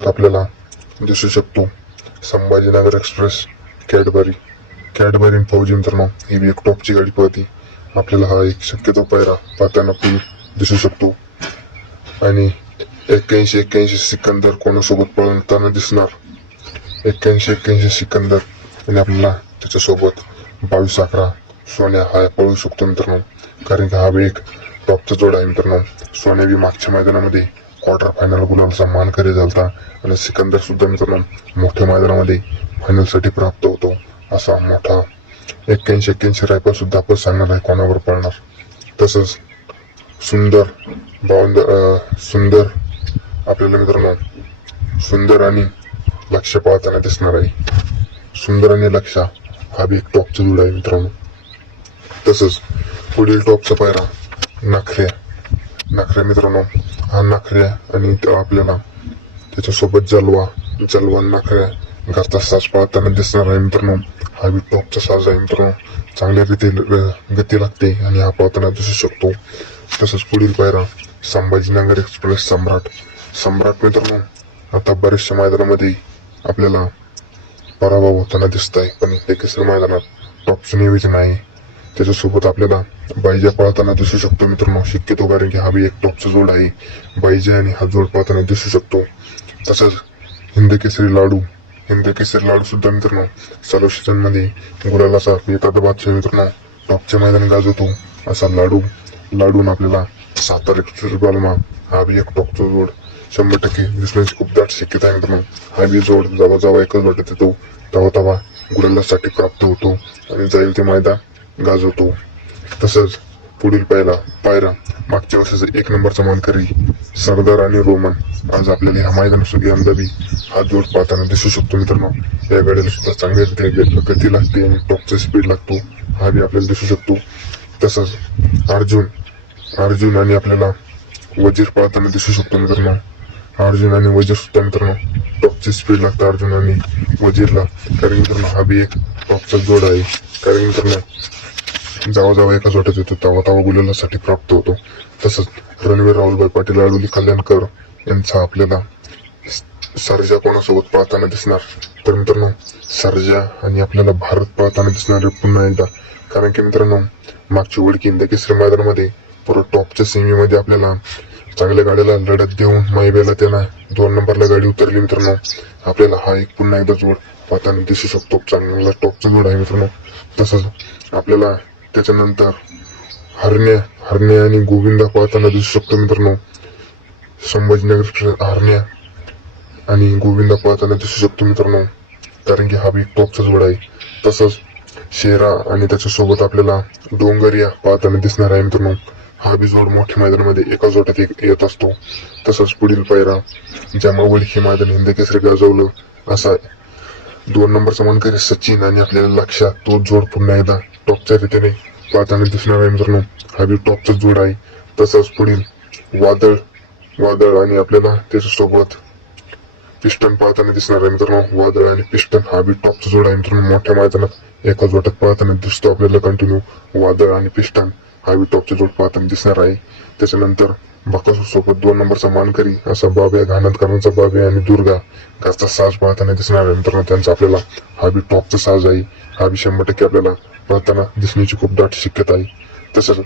आपल्याला दिसू शकतो. Sambhajinagar express Cadbury. कॅडबरी फौजी मित्रांनो ही बी एक टॉपची गाडी पळती. आपल्याला हा एक शक्यतो पायरा पाहताना पूल दिसू शकतो. आणि एक्क्याऐंशी एक्क्याऐंशी सिकंदर कोणासोबत पळताना दिसणार? एक्क्याऐंशी एक्क्याऐंशी सिकंदर. आणि आपल्याला त्याच्यासोबत बावीस अकरा सोन्या हा पळू शकतो मित्रांनो. कारण की हा बी एक टॉपचा जोडा आहे मित्रांनो. सोन्या बी मागच्या मैदानामध्ये क्वार्टर फायनल गुलालचा मानकरी झालता? आणि सिकंदर सुद्धा मित्रांनो मोठ्या मैदानामध्ये फायनलसाठी प्राप्त होतो असा मोठा एक्क्याऐंशी एक्क्याऐंशी रायफल सुद्धा आपण सांगणार आहे कोणावर पळणार तसंच सुंदर बावंद सुंदर आपल्याला मित्रांनो सुंदर आणि लक्ष पाहताना दिसणार आहे. सुंदर आणि लक्ष हा बी एक टॉपचा जुडा आहे मित्रांनो. तसंच पुढील टॉपचा पायरा नखऱ्या नखऱ्या मित्रांनो हा नखऱ्या आणि तो आपल्याला त्याच्यासोबत जलवा जलवा आणि नखऱ्या घरचा साज पाळताना दिसणार आहे मित्रांनो. हा बी टॉपचा साज आहे मित्रांनो. चांगल्या रीती गती लागते आणि हा पाळताना दिसू शकतो. तसंच पुढील पायरा संभाजीनगर एक्सप्रेस सम्राट. सम्राट मित्रांनो आता बऱ्याचशा मैदानामध्ये आपल्याला पराभव होताना दिसत आहे पण इथे केसर मैदानात टॉपचं नियोजन आहे. त्याच्यासोबत आपल्याला बायजा पळताना दिसू शकतो मित्रांनो. शक्यतो कारण की हा बी एक टॉपचा जोड आहे. बायजा आणि हा जोड पळताना दिसू शकतो. तसंच हिंदकेसरी लाडू. हिंदकेसरी लाडू सुद्धा मित्रांनो सर्व सीझनमध्ये गुलालाचा एखादा बादशाह मित्रांनो. टॉपच्या मैदान गाजवतो असा लाडू. लाडून आपल्याला सातारा बालमा हा बी एक टॉपचा जोड. शंभर टक्के दिसण्याची खूप दाट शक्यता आहे मित्रांनो. हा बी जोड जेव्हा जावा एकच वाटत येतो तवा तवा गुलालासाठी प्राप्त होतो. आणि जाईल ते मैदान. गाजवतो. तसंच पुढील पायला पायरा मागच्या वर्षाचा एक नंबरचा मानकरी सरदार आणि रोमन. आज आपल्याला ह्या मैदानासाठी अंदाबी हा जोड पाहताना दिसू शकतो मित्रांनो. या गाडीला सुद्धा चांगल्या गती लागते आणि टॉपचा स्पीड लागतो. हा बी आपल्याला दिसू शकतो. तसंच अर्जुन अर्जुन आणि आपल्याला वजीर पाहताना दिसू शकतो मित्रांनो. अर्जुन आणि वजीर सुद्धा मित्रांनो टॉपची स्पीड लागतं अर्जुन आणि वजीरला. कारण मित्रांनो हा बी एक टॉपचा जोड आहे. कारण मित्रांनो जेव्हा जेव्हा एकाच वाटत येतो तेव्हा तेव्हा गुलालासाठी प्राप्त होतो. तसंच रणवीर राहुलभाई पाटील अडोली कल्याणकर यांचा आपल्याला सर्जा कोणासोबत पाहताना दिसणार? तर मित्रांनो सर्जा आणि आपल्याला भारत पाहताना दिसणार आहे पुन्हा एकदा. कारण की मित्रांनो मागची ओळखी इंद केसरी मैदानामध्ये पुरं टॉपच्या सेमीमध्ये आपल्याला चांगल्या गाडीला लढत देऊन माईबेला त्यांना दोन नंबरला गाडी उतरली मित्रांनो. आपल्याला हा एक पुन्हा एकदा जोड पाहताना दिसू शकतो. चांगला टॉपचा जोड आहे मित्रांनो. तसंच आपल्याला त्याच्यानंतर हरण्या हरण्या आणि गोविंदा पाहताना दिसू शकतो मित्रांनो. संभाजीनगर हरण्या आणि गोविंदा पाहताना दिसू शकतो मित्रांनो. कारण की हा बी टॉपचा जोड आहे. तसंच शेरा आणि त्याच्यासोबत आपल्याला डोंगरिया पाहताना दिसणार आहे मित्रांनो. हा बी जोड मोठ्या मैदानामध्ये एका जोटात एक येत असतो. तसंच पुढील पायरा जमावड हे मैदान हिंद केसरी गाजवलं असा दोन नंबरचा मानकरी सचिन आणि आपल्याला लक्षात तो जोड पुन्हा एकदा टॉपच्या रीतीने पाहताना दिसणार आहे मित्रांनो. हा बी टॉपचा जोड आहे. तसंच पुढील वादळ वादळ आणि आपल्याला त्याच्यासोबत पिस्टन पाहताना दिसणार आहे मित्रांनो. वादळ आणि पिस्टन हा बी टॉपचा जोड आहे मित्रांनो. मोठ्या मैदानात एकाच वाटत पाहताना दिसतो आपल्याला कंटिन्यू. वादळ आणि पिस्टन हा बी टॉपचा जोड पाहताना दिसणार आहे. त्याच्यानंतर बकासूर सोबत दोन नंबरचा मानकरी असा बाब्या घाणतकरांचा बाब्या आणि दुर्गा. घरचा साज पाहताना दिसणार आहे मित्रांनो त्यांचा आपल्याला हा बी टॉपचा साज आहे. हा बी शंभर टक्के आपल्याला पाहताना दिसण्याची खूप दाट शक्यता आहे. तसंच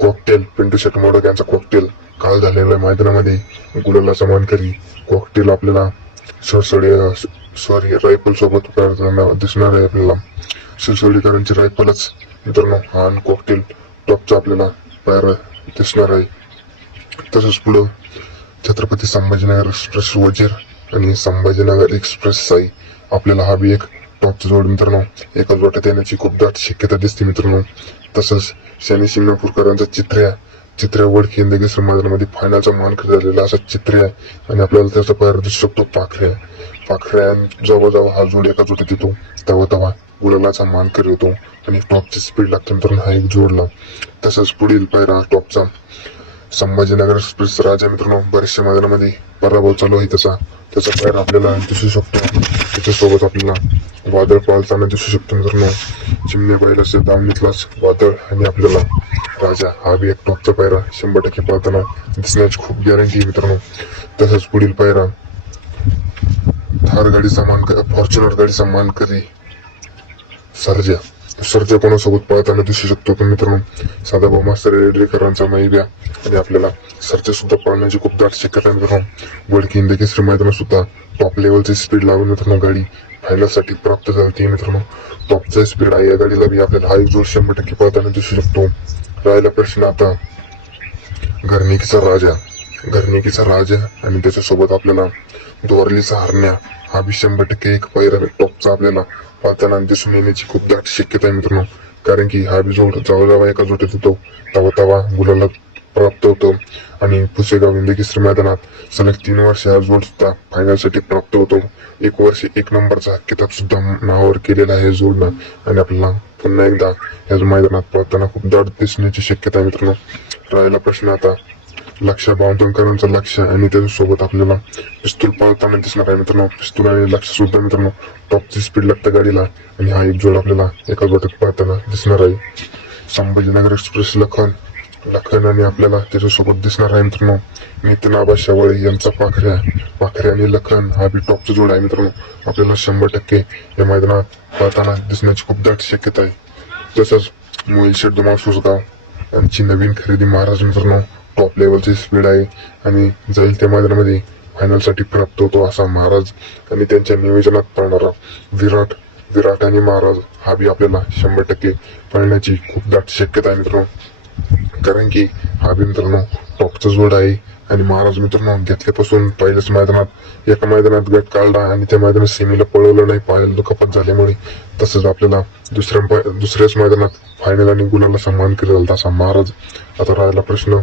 कॉकटेल पिंटू शेट मोडक यांचा कॉकटेल काल झालेल्या मैदानामध्ये. गुलालाचा मानकरी कॉकटेल आपल्याला सडसडी सॉरी रायफल सोबत करताना दिसणार आहे आपल्याला. सिरसोडीकरांची रायफलच मित्रांनो हा आणि कॉकटेल टॉपचा आपल्याला पायर दिसणार आहे. तसंच पुढं छत्रपती संभाजीनगर एक्सप्रेस वजीर आणि संभाजीनगर एक्सप्रेस साई. आपल्याला हा बी एक टॉपचा जोड मित्रांनो. एकाच वाटत येण्याची खूप दाट शक्यता दिसते मित्रांनो. तसंच शनी शिंगणापूरकरांचा चित्र्या चित्र्या वडकी इंदगेश्वर मैदानामध्ये फायनलचा मान झालेला असा चित्र्या आहे आणि आपल्याला त्याचा पायर दिसू शकतो पाखऱ्या. पाखऱ्या जेव्हा जेव्हा हा जोड एका जोडीत येतो. तेव्हा तेव्हा गुलालाचा मानकर येतो आणि टॉपची स्पीड लागते मित्रांनो हा एक जोडला. तसंच पुढील पायरा टॉपचा. संभाजीनगर एक्सप्रेस राजा मित्रांनो बऱ्याचशा मैदानामध्ये पराभव चालू आहे त्याचा त्याचा पायर आपल्याला दिसू शकतो. त्याच्यासोबत आपल्याला वादळ पाळताना दिसू शकतो मित्रांनो. चिमणे असेल दामणीतलाच वादळ आणि आपल्याला राजा हा बी एक टॉपचा पायरा शंभर टक्के पाळताना दिसण्याची खूप गॅरंटी आहे मित्रांनो. तसंच पुढील पायरा थार गाडीचा मान फॉर्च्युनर गाडीचा मानकरी सर्जा. सर्ज कोणासोबत पळताना दिसू शकतो पण मित्रांनो सदाभाऊ मास्तर रेडरेकरांचा मैब्या आणि आपल्याला सर्जा सुद्धा पळण्याची खूप दाट शक्यता आहे मित्रांनो. वडकी इंद केसरी मैदानात सुद्धा टॉप लेवलची स्पीड लावून मित्रांनो गाडी फायनलसाठी प्राप्त झाली मित्रांनो. टॉपचा स्पीड आहे या गाडीला बी आपल्याला हा एक जोर शंभर टक्के पळताना दिसू शकतो. राहिला प्रश्न आता घरनिकीचा राजा घरनिकीचा राजा आणि त्याच्यासोबत आपल्याला दोरलीचा हरण्या हा बी शंभर टक्के एक पैरा टॉपचा आपल्याला पाहताना दिसून येण्याची खूप दाट शक्यता आहे मित्रांनो. कारण की हा बी जोड जेव्हा एका जोडीत येतो तवा तवा गुलाला प्राप्त होतो. आणि पुसेगाव इंदकिस्त्री मैदानात सलग तीन वर्ष हा जोड सुद्धा फायनलसाठी प्राप्त होतो. एक वर्ष एक नंबरचा किताब सुद्धा नावावर केलेला आहे जोडनं. आणि आपल्याला पुन्हा एकदा या मैदानात पाहताना खूप दाट दिसण्याची शक्यता आहे मित्रांनो. राहिला प्रश्न आता. लक्ष बावधनकरांचं लक्ष आणि त्याच्यासोबत आपल्याला पिस्तूल पाळताना दिसणार आहे मित्रांनो. पिस्तूल आणि लक्ष सुद्धा मित्रांनो टॉपची स्पीड लागतं गाडीला. आणि हा एक जोड आपल्याला एका गोटक पाळताना दिसणार आहे. संभाजीनगर एक्सप्रेस लखन. लखन आणि आपल्याला त्याच्यासोबत दिसणार आहे मित्रांनो. नितीन आबा शेवाळे यांचा पाखऱ्या. पाखऱ्या आणि लखन हा बी टॉपचा जोड आहे मित्रांनो. आपल्याला शंभर टक्के या मैदानात पाळताना दिसण्याची खूप दाट शक्यता आहे. तसंच मोहिल शेट दुमाळ सुसगाव यांची नवीन खरेदी महाराज मित्रांनो. टॉप लेवलची स्पीड आहे. आणि जाईल त्या मैदानामध्ये फायनलसाठी प्राप्त होतो असा महाराज आणि त्यांच्या नियोजनात पळणारा विराट विराट आणि महाराज हा बी आपल्याला शंभर टक्के पळण्याची खूप दाट शक्यता आहे मित्रांनो. कारण की हा बी मित्रांनो टॉपचा जोड आहे. आणि महाराज मित्रांनो घेतल्यापासून पहिल्याच मैदानात एका मैदानात गट काढला आणि त्या मैदानात सेमीला पळवलं नाही. पायाला दुखापत झाल्यामुळे तसंच आपल्याला दुसऱ्या प- दुसऱ्याच मैदानात फायनल आणि गुलाला सन्मान केला जाता असा महाराज. आता राहिला प्रश्न.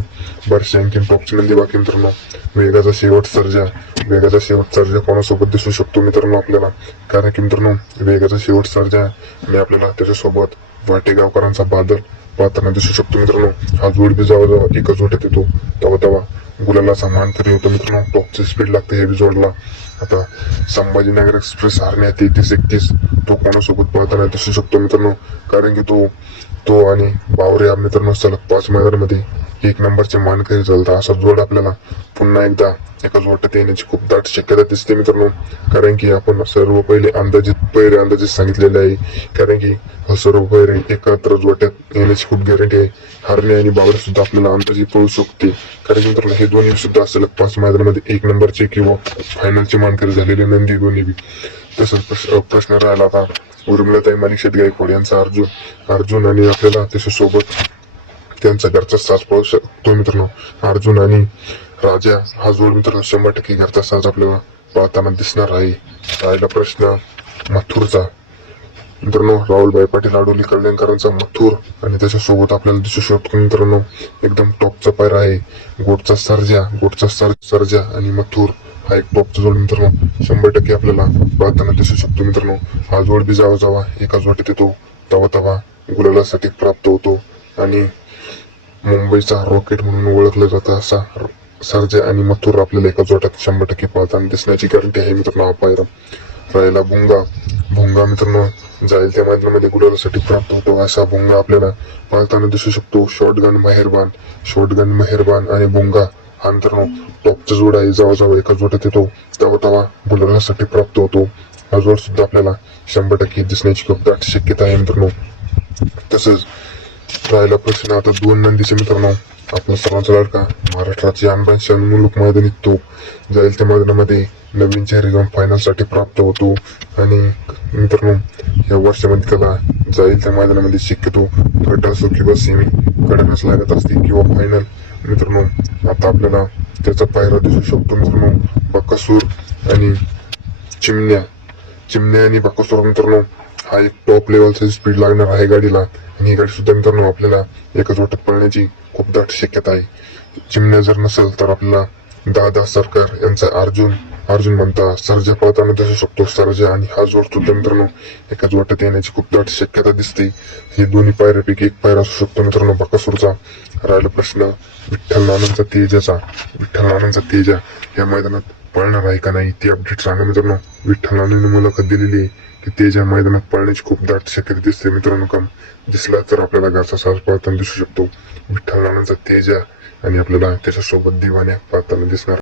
बरेचसे आणखीन टॉपची नंदी बाकी मित्रांनो. वेगाचा शेवट सर्जा. वेगाचा शेवट सर्जा कोणासोबत दिसू शकतो मित्रांनो आपल्याला? कारण की मित्रांनो वेगाचा शेवट सर्जा आणि आपल्याला त्याच्यासोबत वाटेगावकरांचा बादल. पाहताना दिसू शकतो मित्रांनो. हा जोड बी जेव्हा जेव्हा एकच जोड्यात येतो तेव्हा तेव्हा गुलाला समान तरी होतो मित्रांनो. टॉपची स्पीड लागते हे बी जोडला. आता संभाजीनगर एक्सप्रेस हरण्यात तेहतीस एकतीस. तो कोणासोबत पाहताना दिसू शकतो मित्रांनो. कारण की तो तो आणि बावरे मित्रांनो सलग पाच मैदानामध्ये एक नंबरचे मानकरी झालता. असा जोड आपल्याला पुन्हा एकदा एका वाटत येण्याची खूप दाट शक्यता दिसते मित्रांनो. कारण की आपण सर्व पहिले अंदाजित पहिरे अंदाजित सांगितलेले आहे. कारण की हा सर्व पहिरे एकत्र जोट्यात येण्याची खूप गॅरंटी आहे. हरणे आणि बावरे सुद्धा आपल्याला अंदाजित पळू शकते कारण की मित्रांनो हे दोन्ही सुद्धा असलेल्या पाच मैदानामध्ये एक नंबरचे किंवा फायनलचे मानकरी झालेले नंदी दोन्ही बी. तसंच प्रश्न प्रश्न राहिला आता. उर्मिलाताई मालिक गायकवाड यांचा अर्जुन अर्जुन आणि आपल्याला त्याच्यासोबत त्यांचा घरचा साज पाहू शकतो मित्रांनो. अर्जुन आणि राजा हा जोड मित्रांनो शंभर टक्के घरचा साज आपल्याला पाहताना दिसणार आहे. राहिला प्रश्न मथुरचा. मित्रांनो राहुलभाई पाटील आडोली कल्याणकरांचा मथुर आणि त्याच्यासोबत आपल्याला दिसू शकतो मित्रांनो. एकदम टॉपचा पायरा आहे. गोटचा सर्जा गोटचा सर सर्जा आणि मथुर. हा एक टॉपचा जोड मित्रांनो. शंभर टक्के आपल्याला पाहताना दिसू शकतो मित्रांनो. हा जोड बी जावा जावा एकाच वाटेत येतो. तवा तवा गुलालासाठी प्राप्त होतो. आणि मुंबईचा रॉकेट म्हणून ओळखलं जातं असा सरजे आणि मथुर आपल्याला एका जोट्यात शंभर टक्के पाहताना दिसण्याची गॅरंटी आहे मित्रांनो हा राहिला भुंगा. भुंगा मित्रांनो जाईल त्या मैदानामध्ये गुलालासाठी प्राप्त होतो. असा भुंगा आपल्याला पाहताना दिसू शकतो. शॉर्टगन मेहरबान. शॉर्टगन मेहरबान आणि भुंगा. हा टॉपचा जोड आहे जेव्हा जेव्हा एका जोड्यात येतो. तेव्हा तेव्हा गुलालासाठी प्राप्त होतो. हा जोड सुद्धा आपल्याला शंभर टक्के दिसण्याची खूप दाट शक्यता आहे मित्रांनो. तसंच राहिला प्रश्न आता दोन नंदीचे मित्रांनो. आपला सर्वांचा लडका महाराष्ट्राचे अनबान मुलूक मैदान तो जाईल त्या मैदानामध्ये नवीन चेहरे जाऊन फायनलसाठी प्राप्त होतो. आणि मित्रांनो या वर्षामध्ये त्याला जाईल त्या मैदानामध्ये शक्यतो गट असो किंवा सेमी कडनच लागत असते किंवा फायनल मित्रांनो आता आपल्याला त्याचा पायरा दिसू शकतो मित्रांनो बकासूर आणि चिमण्या. चिमण्या आणि बकासूर मित्रांनो हा एक टॉप लेवलचा स्पीड लागणार आहे गाडीला. आणि ही गाडी सुद्धा मित्रांनो आपल्याला एकाच वाटत पळण्याची खूप दाट शक्यता आहे. चिमण्या जर नसेल तर आपल्याला दादा सरकार यांचा अर्जुन अर्जुन म्हणता सर्जा पळताना दिसू शकतो सर्जा आणि हा जोड सुद्धा मित्रांनो एकाच वाटत येण्याची खूप दाट शक्यता दिसते. हे दोन्ही पायऱ्यापैकी एक पायरा असू शकतो मित्रांनो बकासूरचा. राहिला प्रश्न विठ्ठल नानांचा तेजाचा. विठ्ठल नानांचा तेजा या मैदानात पळणार आहे का नाही ती अपडेट सांगा मित्रांनो. विठ्ठल नानांनी मुलाखत दिलेली आहे की तेजा मैदानात पळण्याची खूप दाट शक्यता दिसते मित्रांनो. काम दिसला तर आपल्याला घरचा साज पळताना दिसू शकतो. विठ्ठल नानांचा तेजा आणि आपल्याला त्याच्यासोबत दिवाण्या पाहताना दिसणार.